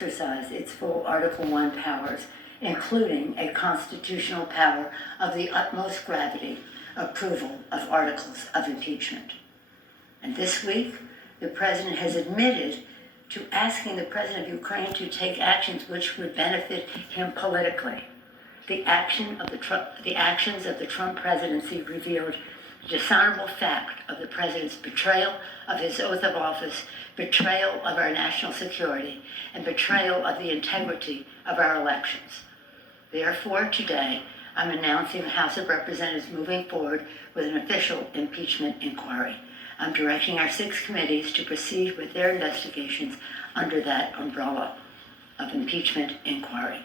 exercise its full Article 1 powers, including a constitutional power of the utmost gravity, approval of articles of impeachment. And this week, the President has admitted to asking the President of Ukraine to take actions which would benefit him politically. The actions of the Trump presidency revealed the dishonorable fact of the President's betrayal of his oath of office, betrayal of our national security, and betrayal of the integrity of our elections. Therefore, today, I'm announcing the House of Representatives moving forward with an official impeachment inquiry. I'm directing our 6 committees to proceed with their investigations under that umbrella of impeachment inquiry.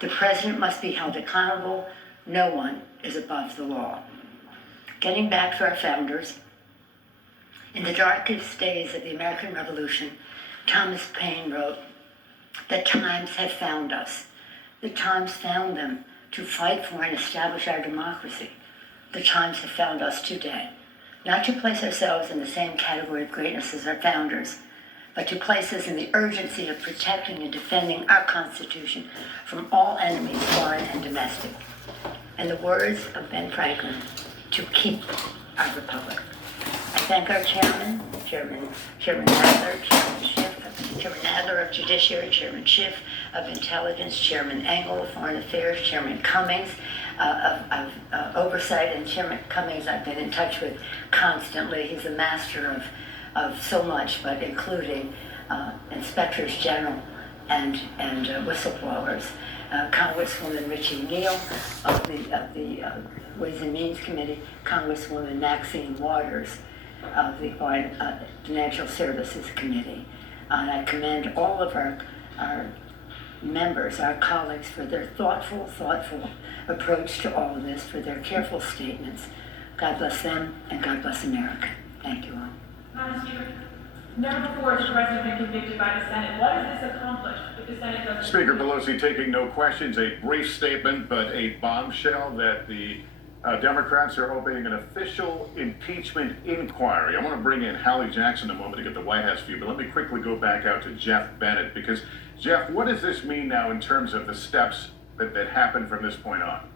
The President must be held accountable. No one is above the law. Getting back to our founders, in the darkest days of the American Revolution, Thomas Paine wrote, "The times have found us. The times found them to fight for and establish our democracy. The times have found us today, not to place ourselves in the same category of greatness as our founders, but to place us in the urgency of protecting and defending our Constitution from all enemies, foreign and domestic." In the words of Ben Franklin, to keep our republic. I thank our Chairman Nadler, Chairman Schiff, Chairman Nadler of Judiciary, Chairman Schiff of Intelligence, Chairman Engel of Foreign Affairs, Chairman Cummings of Oversight, and Chairman Cummings I've been in touch with constantly. He's a master of so much, but including inspectors general and whistleblowers. Congresswoman Richie Neal of the Ways and Means Committee, Congresswoman Maxine Waters of the Financial Services Committee. And I commend all of our members, our colleagues, for their thoughtful approach to all of this, for their careful statements. God bless them, and God bless America. Thank you all. Madam Speaker, never before has the President been convicted by the Senate. What does this accomplish if the Senate doesn't? Speaker Pelosi taking no questions, a brief statement, but a bombshell that the Democrats are opening an official impeachment inquiry. I want to bring in Hallie Jackson in a moment to get the White House view, but let me quickly go back out to Jeff Bennett, because Jeff, what does this mean now in terms of the steps that happen from this point on?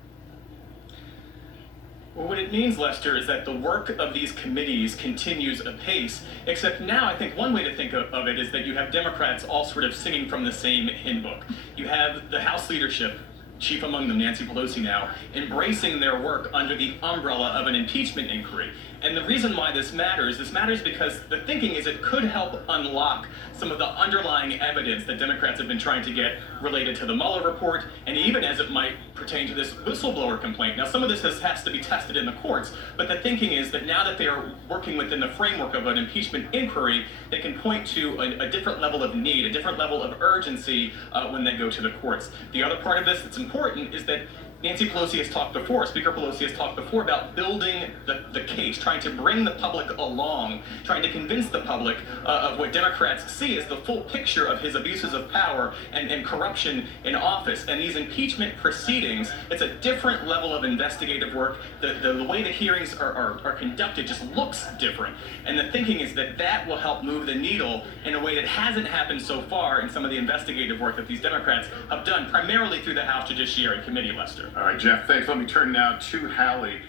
Well, what it means, Lester, is that the work of these committees continues apace, except now I think one way to think of it is that you have Democrats all sort of singing from the same hymn book. You have the House leadership, chief among them, Nancy Pelosi now, embracing their work under the umbrella of an impeachment inquiry. And the reason why this matters because the thinking is it could help unlock some of the underlying evidence that Democrats have been trying to get related to the Mueller report, and even as it might pertain to this whistleblower complaint. Now, some of this has to be tested in the courts, but the thinking is that now that they are working within the framework of an impeachment inquiry, they can point to a different level of need, a different level of urgency when they go to the courts. The other part of this that's important is that Nancy Pelosi has talked before, Speaker Pelosi has talked before about building the case, trying to bring the public along, trying to convince the public of what Democrats see as the full picture of his abuses of power and corruption in office. And these impeachment proceedings, it's a different level of investigative work. The way the hearings are conducted just looks different. And the thinking is that will help move the needle in a way that hasn't happened so far in some of the investigative work that these Democrats have done, primarily through the House Judiciary Committee, Lester. All right, Jeff, thanks. Let me turn now to Hallie.